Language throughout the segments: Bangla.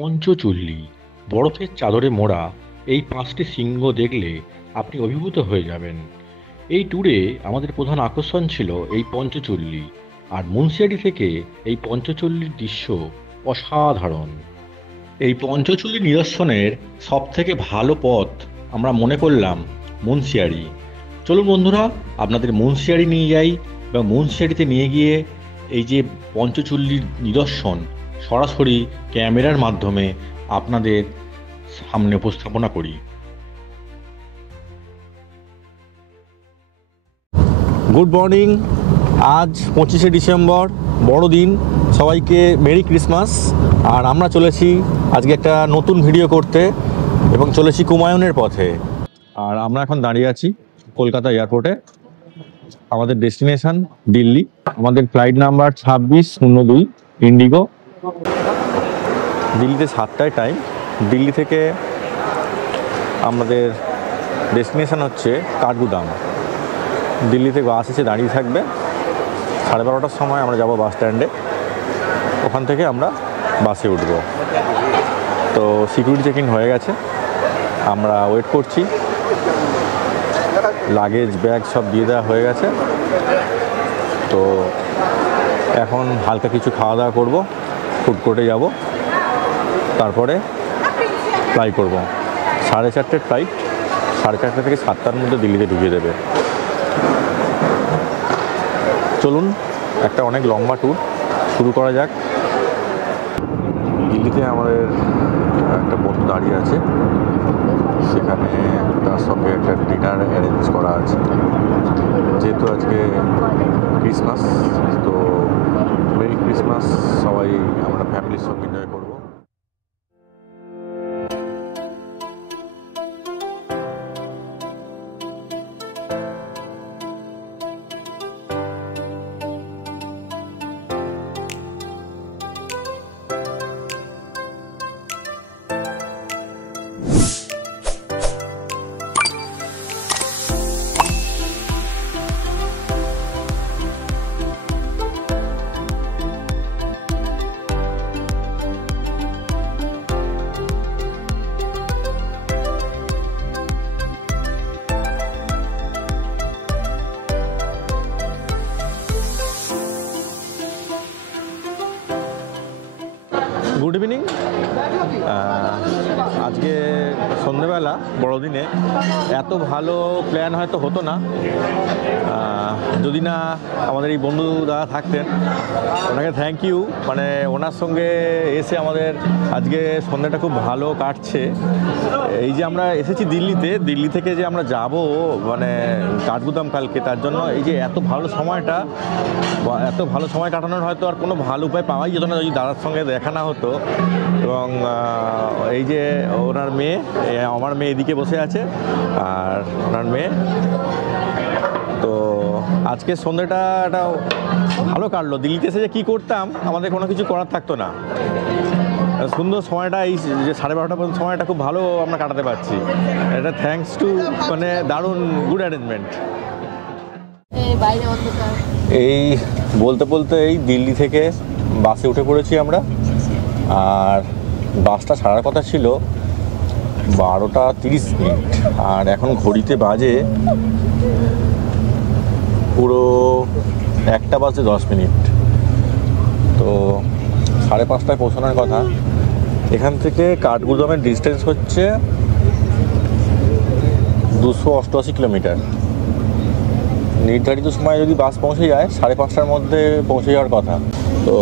পঞ্চচল্লী বরফের চাদরে মোড়া এই ৫টি শৃঙ্গ দেখলে আপনি অভিভূত হয়ে যাবেন। এই ট্যুরে আমাদের প্রধান আকর্ষণ ছিল এই পঞ্চচল্লী, আর মুন্সিয়ারি থেকে এই পঞ্চচল্লীর দৃশ্য অসাধারণ। এই পঞ্চচল্লী নিদর্শনের সবথেকে ভালো পথ আমরা মনে করলাম মুন্সিয়ারি। চলুন বন্ধুরা, আপনাদের মুন্সিয়ারি নিয়ে যাই এবং মুন্সিয়ারিতে নিয়ে গিয়ে এই যে পঞ্চচল্লীর নিদর্শন সরাসরি ক্যামেরার মাধ্যমে আপনাদের সামনে উপস্থাপনা করি। Good morning. আজ 25শে ডিসেম্বর, বড়দিন। সবাইকে মেরি ক্রিসমাস। আর আমরা চলেছি আজকে একটা নতুন ভিডিও করতে এবং চলেছি কুমায়ুনের পথে। আর আমরা এখন দাঁড়িয়ে আছি কলকাতা এয়ারপোর্টে। আমাদের ডেস্টিনেশন দিল্লি। আমাদের ফ্লাইট নাম্বার 2602 ইন্ডিগো। দিল্লিতে 7টায় টাইম। দিল্লি থেকে আমাদের ডেস্টিনেশন হচ্ছে কাঠগুদাম। দিল্লি থেকে বাস এসে দাঁড়িয়ে থাকবে। 12:30টার সময় আমরা যাব বাস স্ট্যান্ডে। ওখান থেকে আমরা বাসে উঠব। তো সিকিউরিটি চেক ইন হয়ে গেছে, আমরা ওয়েট করছি। লাগেজ ব্যাগ সব দিয়ে দেওয়া হয়ে গেছে। তো এখন হালকা কিছু খাওয়া দাওয়া করবো, ফুড কোর্টে যাব, তারপরে ফ্লাই করব। 4:30টার ফ্লাইট, 4:30 থেকে 7টার মধ্যে দিল্লিতে ঢুকিয়ে দেবে। চলুন, একটা অনেক লম্বা ট্যুর শুরু করা যাক। দিল্লিতে আমাদের একটা বন্ধু দাঁড়িয়ে আছে, সেখানে তার সঙ্গে একটা ডিনার অ্যারেঞ্জ করা আছে। যেহেতু আজকে ক্রিসমাস, তো মেরি ক্রিসমাস। সবাই আমরা ফ্যামিলির সঙ্গে এনজয় করবো। Good evening. আজকে সন্ধ্যেবেলা বড়দিনে এত ভালো প্ল্যান হয়তো হতো না যদি না আমাদের এই বন্ধু দাদা থাকতেন। ওনাকে থ্যাংক ইউ। মানে ওনার সঙ্গে এসে আমাদের আজকে সন্ধ্যাটা খুব ভালো কাটছে। এই যে আমরা এসেছি দিল্লিতে, দিল্লি থেকে যে আমরা যাব মানে কাঠগুদাম কালকে, তার জন্য এই যে এত ভালো সময় কাটানোর হয়তো আর কোনো ভালো উপায় পাওয়াই যেত না যদি দাদার সঙ্গে দেখা না হতো। এবং এই যে ওনার মেয়ে, আমার মেয়ে এদিকে বসে আছে, আর ওনার মেয়ে। তো আজকে সন্ধ্যাটা একটা ভালো কাটলো। দিল্লিতে এসে যে কী করতাম, আমাদের কোনো কিছু করার থাকতো না। সুন্দর সময়টা, এই যে 12:30 পর্যন্ত সময়টা খুব ভালো আমরা কাটাতে পারছি। এটা থ্যাঙ্কস টু মানে দারুণ গুড অ্যারেঞ্জমেন্ট। এই বলতে বলতে এই দিল্লি থেকে বাসে উঠে পড়েছি আমরা। আর বাসটা ছাড়ার কথা ছিল 12:30, আর এখন ঘড়িতে বাজে পুরো 1:10। তো 5:30টায় পৌঁছানোর কথা। এখান থেকে কাঠগুদামের ডিস্টেন্স হচ্ছে 288 কিলোমিটার। নির্ধারিত সময়ে যদি বাস পৌঁছে যায় 5:30টার মধ্যে পৌঁছে যাওয়ার কথা। তো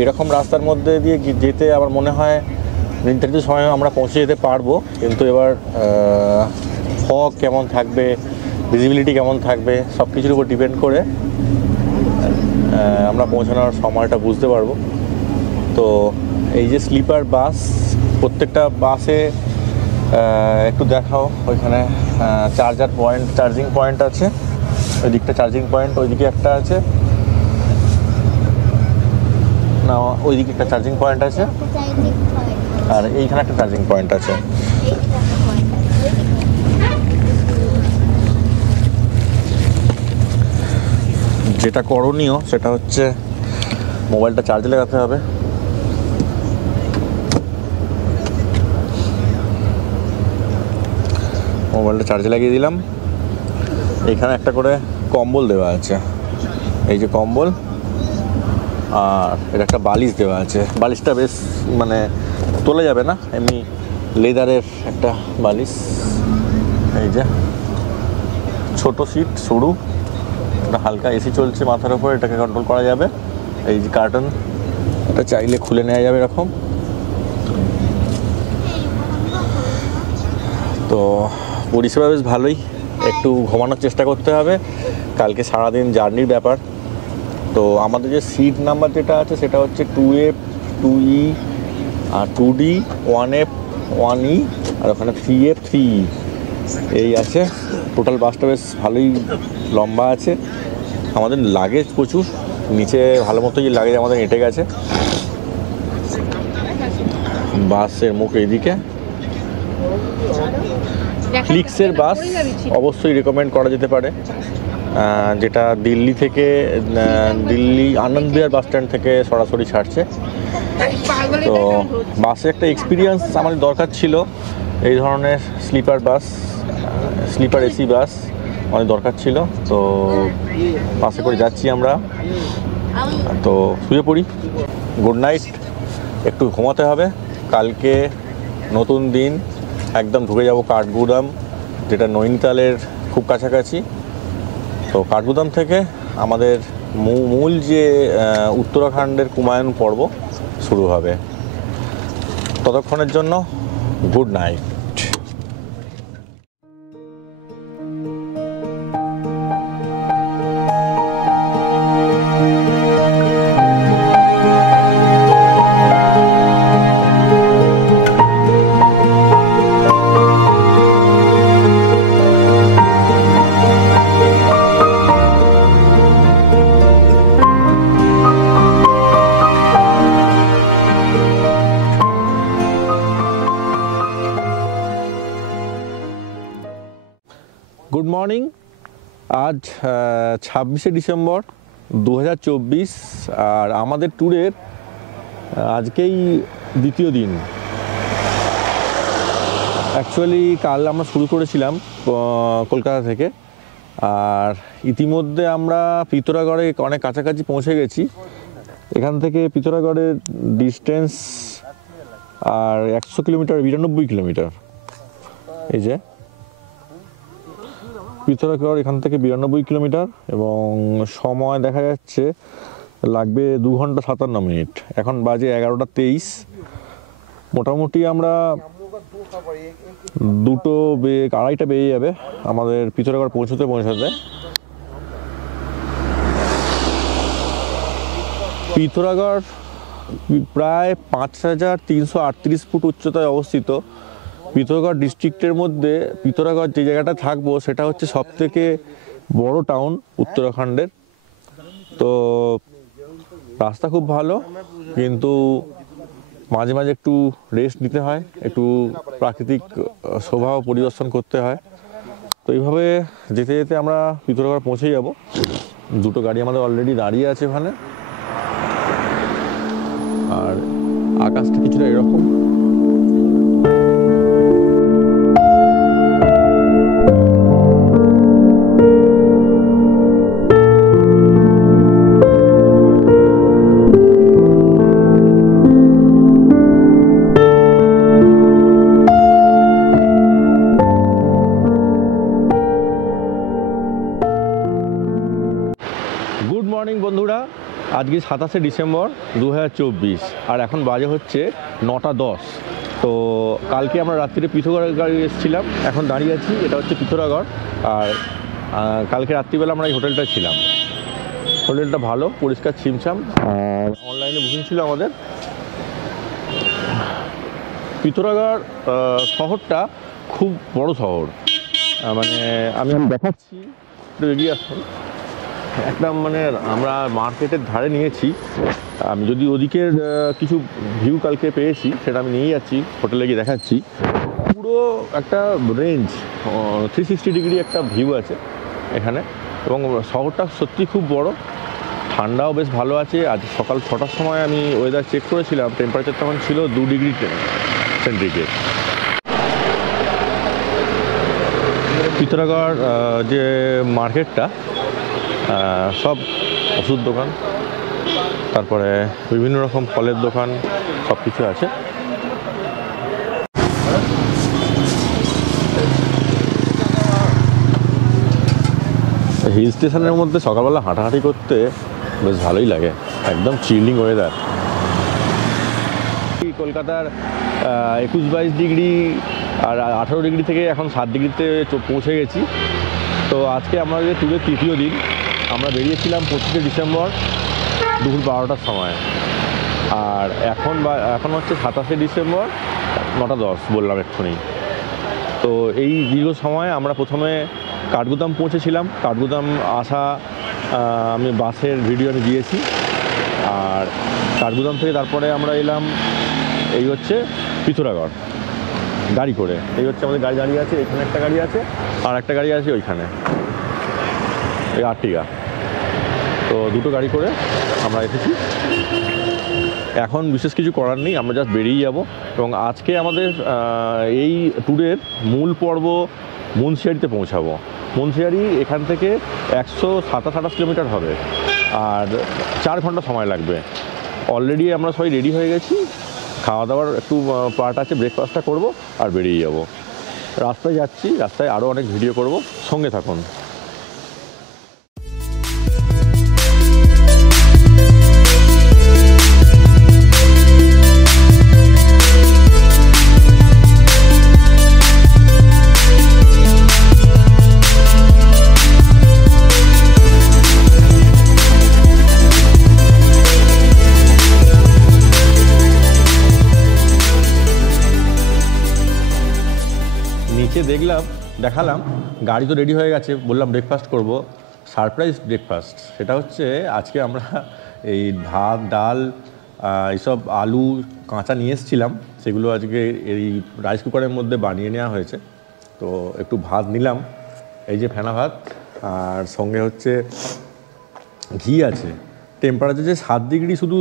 এরকম রাস্তার মধ্যে দিয়ে যেতে আমার মনে হয় নির্ধারিত সময়ে আমরা পৌঁছে যেতে পারবো। কিন্তু এবার ফগ কেমন থাকবে, ভিজিবিলিটি কেমন থাকবে, সব কিছুর উপর ডিপেন্ড করে আমরা পৌঁছানোর সময়টা বুঝতে পারবো। তো এই যে স্লিপার বাস, প্রত্যেকটা বাসে একটু দেখাও, ওইখানে চার্জিং পয়েন্ট আছে। ওই দিকটা চার্জিং পয়েন্ট, ওইদিকে একটা আছে না, ওইদিকে একটা চার্জিং পয়েন্ট আছে, আর এইখানে একটা চার্জিং পয়েন্ট আছে। যেটা করণীয় সেটা হচ্ছে মোবাইলটা চার্জে লাগাতে হবে। মোবাইলটা চার্জে লাগিয়ে দিলাম। এখানে একটা করে কম্বল দেওয়া আছে, এই যে কম্বল, আর এটা একটা বালিশ দেওয়া আছে। বালিশটা বেশ মানে তোলা যাবে না, এমনি লেদারের একটা বালিশ। এই যে ছোট সিট, সরু, একটা হালকা এসি চলছে মাথার উপর, এটাকে কন্ট্রোল করা যাবে। এই যে কার্টন, এটা চাইলে খুলে নেওয়া যাবে এরকম। তো পরিষেবা বেশ ভালোই। একটু ঘুমানোর চেষ্টা করতে হবে, কালকে সারাদিন জার্নির ব্যাপার। তো আমাদের যে সিট নাম্বার যেটা আছে সেটা হচ্ছে 2F 2E আর 2D 1F 1E আর ওখানে 3F 3E এই আছে। টোটাল বাসটা বেশ ভালোই লম্বা আছে। আমাদের লাগেজ প্রচুর, নিচে ভালো মতো যে লাগেজ আমাদের এঁটে গেছে। বাসের মুখ এইদিকে। ফ্লিক্সের বাস অবশ্যই রেকমেন্ড করা যেতে পারে, যেটা দিল্লি থেকে, দিল্লি আনন্দ বিহার বাস স্ট্যান্ড থেকে সরাসরি ছাড়ছে। তো বাসে একটা এক্সপিরিয়েন্স আমাদের দরকার ছিল, এই ধরনের sleeper bus, sleeper AC bus আমাদের দরকার ছিল। তো বাসে করে যাচ্ছি আমরা। তো শুয়ে পড়ি, গুড নাইট। একটু ঘুমাতে হবে, কালকে নতুন দিন, একদম ঢুকে যাব কাঠগুদাম, যেটা নৈনিতালের খুব কাছাকাছি। তো কাঠগুদাম থেকে আমাদের মূল যে উত্তরাখণ্ডের কুমায়ুন পর্ব শুরু হবে। ততক্ষণের জন্য গুড নাইট। Good morning. আজ 26শে ডিসেম্বর 2024, আর আমাদের ট্যুরের আজকেই দ্বিতীয় দিন। অ্যাকচুয়ালি কাল আমরা শুরু করেছিলাম কলকাতা থেকে, আর ইতিমধ্যে আমরা পিথোরাগড়ে অনেক কাছাকাছি পৌঁছে গেছি। এখান থেকে পিথোরাগড়ের ডিস্টেন্স আর 100 কিলোমিটার, 92 কিলোমিটার। এই যে পিথোরাগড় এখান থেকে 92 কিলোমিটার, এবং সময় দেখা যাচ্ছে লাগবে 2 ঘন্টা 57 মিনিট। এখন বাজে 11টা 23। মোটামুটি আমরা 2:30 বেজে যাবে আমাদের পিথোরাগড় পৌঁছতে। পিথোরাগড় প্রায় 5338 ফুট উচ্চতায় অবস্থিত। পিথোরাগড় ডিস্ট্রিক্টের মধ্যে পিথোরাগড় যে জায়গাটা থাকবো সেটা হচ্ছে সবথেকে বড় টাউন উত্তরাখণ্ডের। তো রাস্তা খুব ভালো, কিন্তু মাঝে মাঝে একটু রেস্ট নিতে হয়, একটু প্রাকৃতিক শোভা পরিদর্শন করতে হয়। তো এইভাবে যেতে যেতে আমরা পিথোরাগড় পৌঁছে যাব। দুটো গাড়ি আমাদের অলরেডি দাঁড়িয়ে আছে ওখানে, আর আকাশটা কিছুটা এরকম। গুড মর্নিং বন্ধুরা, আজকে 27শে ডিসেম্বর 2024, আর এখন বাজে হচ্ছে 9টা 10। তো কালকে আমরা রাত্রিরে পিথোরাগড় গাড়ি এসেছিলাম, এখন দাঁড়িয়ে আছি, এটা হচ্ছে পিথোরাগড়। আর কালকে রাত্রিবেলা আমরা এই হোটেলটা ছিলাম। হোটেলটা ভালো, পরিষ্কার, ছিমছাম, আর অনলাইনে বুকিং ছিল আমাদের। পিথোরাগড় শহরটা খুব বড় শহর, মানে আমি দেখাচ্ছি, একটু এগিয়ে আসুন। একদম মানে আমরা মার্কেটের ধারে নিয়েছি। আমি যদি ওদিকের কিছু ভিউ কালকে পেয়েছি সেটা আমি নিয়ে যাচ্ছি, হোটেলে গিয়ে দেখাচ্ছি। পুরো একটা রেঞ্জ, 360 ডিগ্রি একটা ভিউ আছে এখানে, এবং শহরটা সত্যি খুব বড়। ঠান্ডাও বেশ ভালো আছে। আজ সকাল 6টার সময় আমি ওয়েদার চেক করেছিলাম, টেম্পারেচার তখন ছিল 2 ডিগ্রি সেন্টিগ্রেড। পিথোরাগড় যে মার্কেটটা সব ওষুধ দোকান, তারপরে বিভিন্ন রকম ফলের দোকান, সব কিছু আছে। হিল স্টেশনের মধ্যে সকালবেলা হাঁটাহাঁটি করতে বেশ ভালোই লাগে, একদম চিলিং ওয়েদার। কলকাতার 21-22 ডিগ্রি আর 18 ডিগ্রি থেকে এখন 7 ডিগ্রিতে পৌঁছে গেছি। তো আজকে আমাদের ট্যুরের তৃতীয় দিন। আমরা বেরিয়েছিলাম 25শে ডিসেম্বর দুপুর 12টার সময়, আর এখন হচ্ছে 27শে ডিসেম্বর 9:10 বললাম এক্ষুনি। তো এই দীর্ঘ সময় আমরা প্রথমে কাঠগুদাম পৌঁছেছিলাম। কাঠগুদাম আসা আমি বাসের ভিডিও আমি দিয়েছি। আর কাঠগুদাম থেকে তারপরে আমরা এলাম এই হচ্ছে পিথোরাগড় গাড়ি করে। এই হচ্ছে আমাদের গাড়ি দাঁড়িয়ে আছে, এখানে একটা গাড়ি আছে আর একটা গাড়ি আছে ওইখানে, এই আর্টিগা। তো দুটো গাড়ি করে আমরা এসেছি। এখন বিশেষ কিছু করার নেই, আমরা জাস্ট বেরিয়ে যাব। এবং আজকে আমাদের এই ট্যুরের মূল পর্ব মুন্সিয়ারিতে পৌঁছাবো। মুন্সিয়ারি এখান থেকে 127-28 কিলোমিটার হবে, আর 4 ঘন্টা সময় লাগবে। অলরেডি আমরা সবাই রেডি হয়ে গেছি, খাওয়া দাওয়ার একটু পার্ট আছে, ব্রেকফাস্টটা করব আর বেরিয়ে যাব। রাস্তায় যাচ্ছি, রাস্তায় আরও অনেক ভিডিও করব, সঙ্গে থাকুন। নিচে দেখালাম গাড়ি তো রেডি হয়ে গেছে, বললাম ব্রেকফাস্ট করব। সারপ্রাইজ ব্রেকফাস্ট সেটা হচ্ছে আজকে আমরা এই ভাত, ডাল, এইসব আলু কাঁচা নিয়ে এসেছিলাম, সেগুলো আজকে এই রাইস কুকারের মধ্যে বানিয়ে নেওয়া হয়েছে। তো একটু ভাত নিলাম, এই যে ফেনা ভাত, আর সঙ্গে হচ্ছে ঘি আছে। টেম্পারেচার যে 7 ডিগ্রি শুধু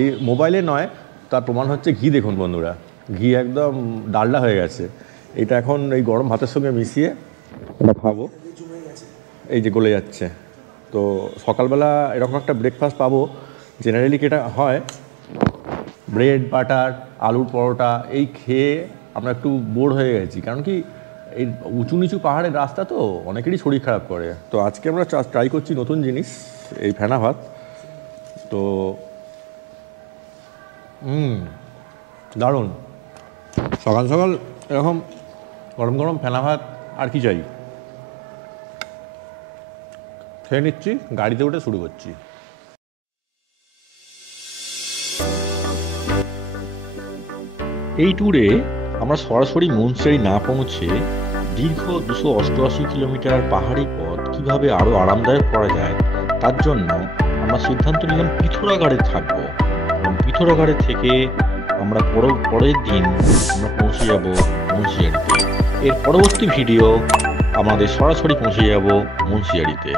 এই মোবাইলে নয়, তার প্রমাণ হচ্ছে ঘি। দেখুন বন্ধুরা, ঘি একদম ডালডা হয়ে গেছে। এটা এখন এই গরম ভাতের সঙ্গে মিশিয়ে আমরা খাবো। এই যে গলে যাচ্ছে। তো সকালবেলা এরকম একটা ব্রেকফাস্ট পাবো। জেনারেলি যেটা হয় ব্রেড, বাটার, আলুর পরোটা, এই খেয়ে আমরা একটু বোর হয়ে গেছি। কারণ কি এই উঁচু নিচু পাহাড়ের রাস্তা, তো অনেকেরই শরীর খারাপ করে। তো আজকে আমরা ট্রাই করছি নতুন জিনিস, এই ফেনা ভাত। তো দারুণ। সকাল সকাল এরকম গরম গরম ফেনা ভাত, আর কি চাই। খেয়ে নিচ্ছি, গাড়িতে উঠে শুরু করছি। এই ট্যুরে আমরা সরাসরি মুন্সিয়ারি না পৌঁছে দীর্ঘ 288 কিলোমিটার পাহাড়ি পথ কিভাবে আরও আরামদায়ক করা যায়, তার জন্য আমরা সিদ্ধান্ত নিলাম পিথোরাগড়ে থাকবো। এবং পিথোরাগড়ে থেকে আমরা পরের দিন আমরা পৌঁছে যাব মুন্সিয়ারিতে। এর পরবর্তী ভিডিও আমাদের সরাসরি পৌঁছে যাব মুন্সিয়ারিতে।